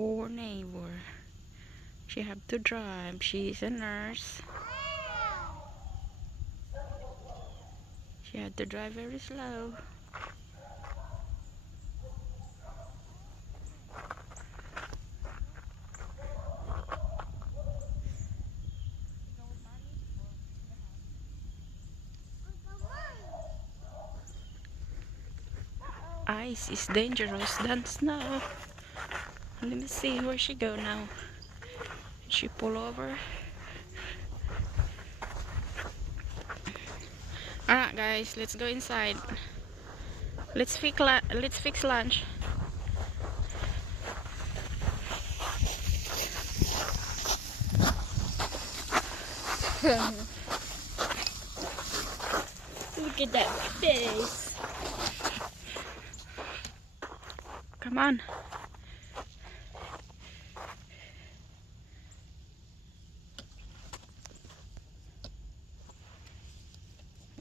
poor neighbor. She have to drive. She's a nurse. She had to drive very slow. Ice is dangerous than snow. Let me see where she go now. Did she pull over? Alright guys, let's go inside. Let's fix lunch. Look at that face. Come on.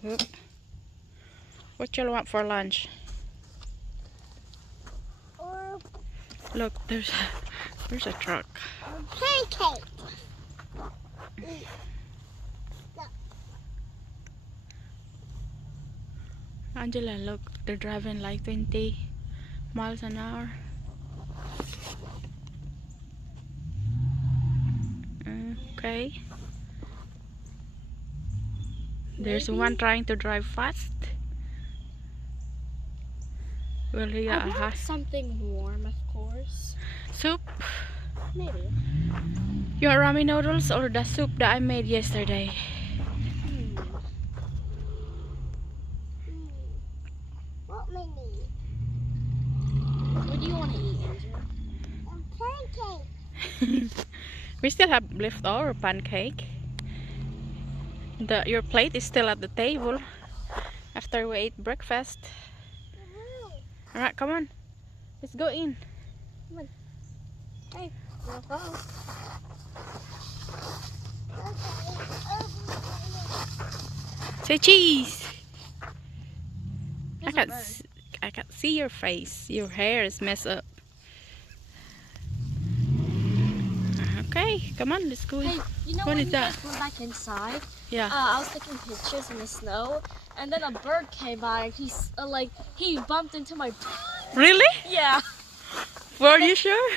Oop. What you want for lunch? Look, there's a truck. Pancake. Angela, look, they're driving like 20 miles an hour. Okay. There's one trying to drive fast. Well, yeah, I want something warm, of course. Soup? Maybe. Your ramen noodles or the soup that I made yesterday? What do you want to eat, Angela? Pancake. We still have leftover pancake. Your plate is still at the table after we ate breakfast. Alright, come on. Let's go in. Come on. Hey, Say cheese. I There's can't see your face. Your hair is messed up. Okay, come on, let's go in. Hey, you know What when is you that? guys went back inside? Yeah. I was taking pictures in the snow, and then a bird came by. He bumped into my. Really? Yeah. Were you sure?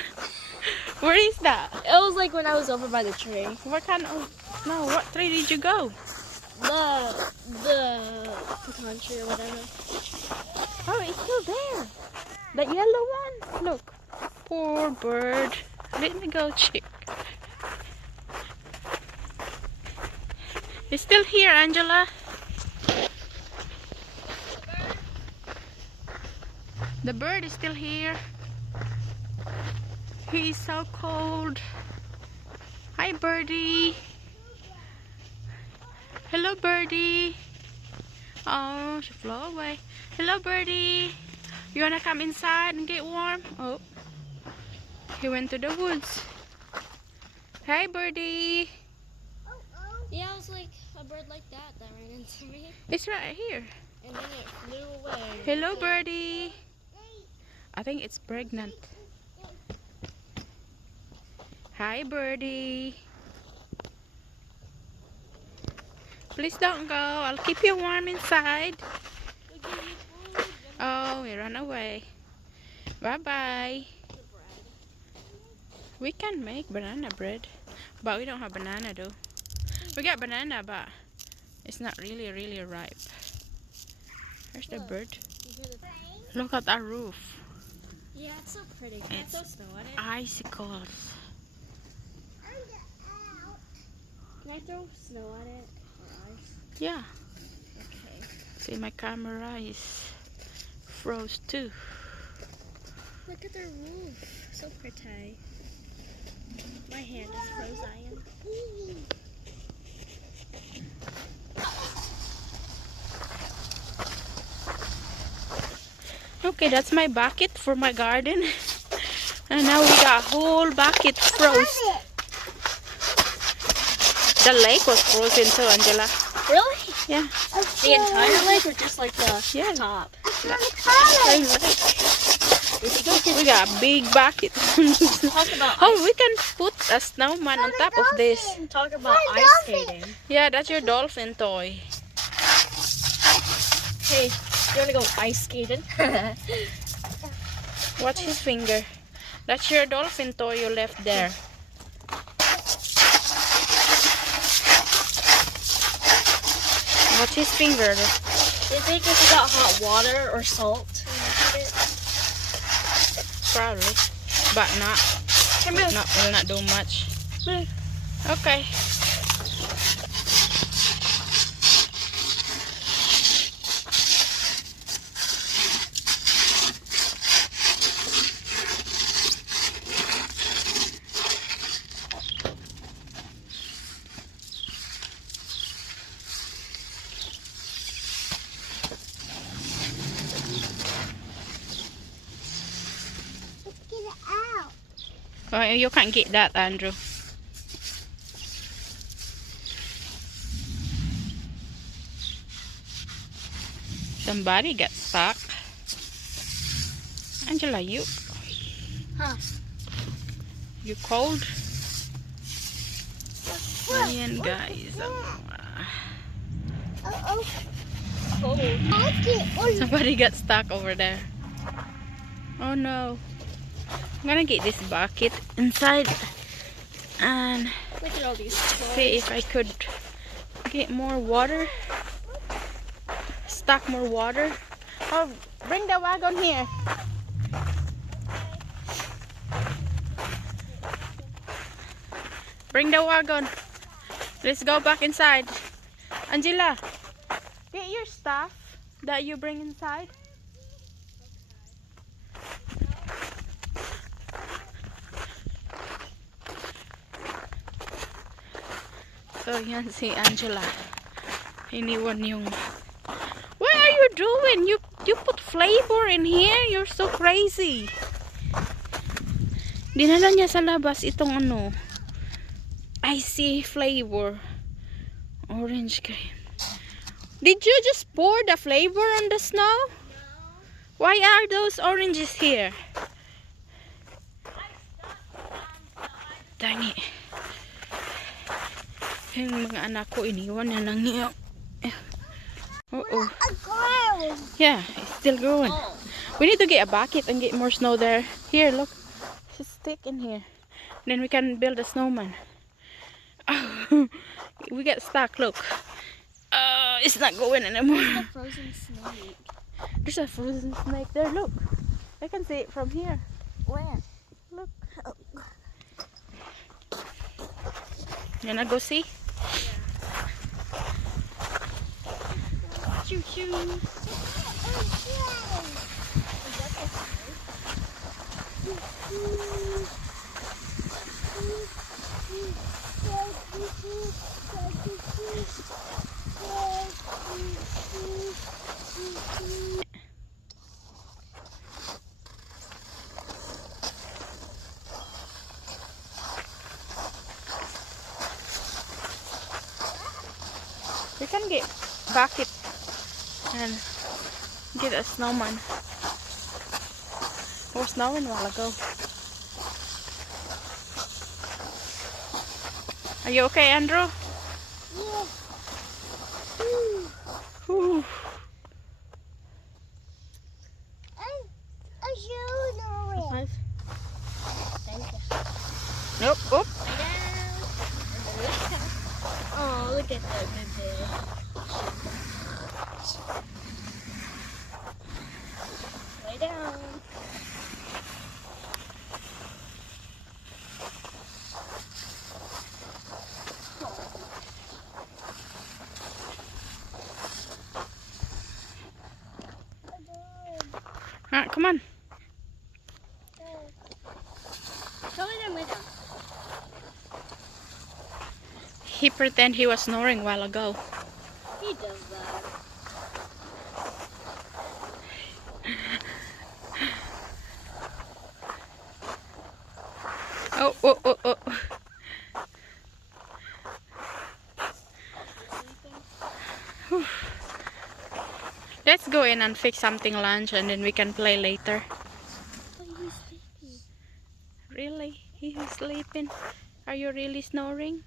Where is that? It was like when I was over by the tree. What kind of... No, what tree did you go? The pecan tree or whatever. Oh, it's still there. That yellow one. Look. Poor bird. Let me go check. It's still here, Angela. The bird is still here. He's so cold. Hi, birdie. Hello, birdie. Oh, she flew away. Hello, birdie. You wanna come inside and get warm? Oh, he went to the woods. Hi, birdie. Yeah, it was like a bird like that ran into me, It's right here. and then it flew away. Hello, birdie. I think it's pregnant. Hi, birdie. Please don't go. I'll keep you warm inside. Oh, he ran away. Bye-bye. We can make banana bread, but we don't have banana though. We got banana, but it's not really ripe. There's the bird. Look at our roof. Yeah, it's so pretty. Can I throw snow on it? Icicles. Can I throw snow on it? Or ice? Yeah. Okay. See, my camera is froze too. Look at the roof. So pretty. My hand is frozen. Okay, that's my bucket for my garden. And now we got a whole bucket froze. The lake was frozen too, Angela. Really? Yeah. The entire lake or just like the Yeah. top? Same lake. Look, we got a big bucket. Talk about Oh, we can put a snowman on top of this. talk about ice skating. Yeah, that's your dolphin toy. Hey, you wanna go ice skating? Watch his finger. That's your dolphin toy you left there. Watch his finger. Do you think if we got hot water or salt? Probably. But not. Will not do much. Okay. Oh, you can't get that, Andrew. Somebody got stuck. Angela, you? Huh? You cold? Ayan, guys. Somebody got stuck over there. Oh no. I'm gonna get this bucket inside and Look at all these toys. see if I could get more water. Stock more water. Oh, bring the wagon here. Bring the wagon. Let's go back inside. Angela, get your stuff that you bring inside. So yan si Angela. Iniwan yung... What are you doing? You put flavor in here? You're so crazy. Dinala niya sa labas itong ano. Icy flavor. Orange cream. Did you just pour the flavor on the snow? No. Why are those oranges here? Dang it. Yung mga anak ko iniwan na lang niya. Uh-oh. Yeah, it's still growing. We need to get a bucket and get more snow there. Here, look. It's thick in here. Then we can build a snowman. Oh, we get stuck, look. It's not going anymore. There's a frozen snake. There's a frozen snake there, look. I can see it from here. Where? Look. You wanna go see? Choo choo. We can get bucket and get a snowman. It was snowing a while ago. Are you okay, Andrew? Yeah. Whew. High five. Thank you. Nope. Oop. Oh, look at that baby. Lay down. Alright, come on. Go lay down, lay down. He pretended he was snoring a while ago. He does that. Oh, oh, oh, oh. Whew. Let's go in and fix something lunch and then we can play later. He's sleeping. Are you really snoring?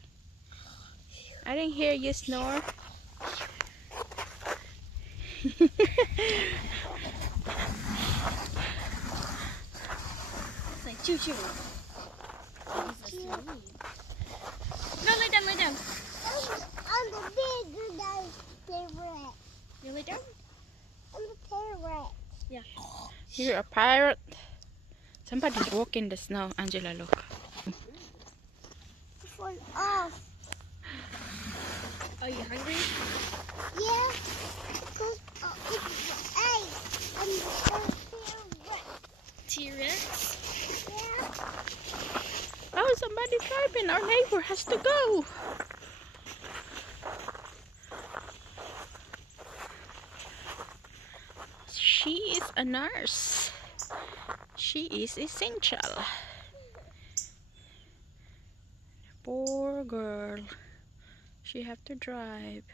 I didn't hear you snore. It's like choo-choo. He's asleep. No, lay down, lay down. I'm the bigger than pirate. You lay down? I'm a pirate. Yeah. You're a pirate. Somebody's walking in the snow. Angela, look. Fall off. Are you hungry? Yeah. Because it's ice. I'm the pirate. T-Rex? Yeah. Oh, somebody's driving. Our neighbor has to go. She is a nurse. She is essential. Poor girl. She have to drive.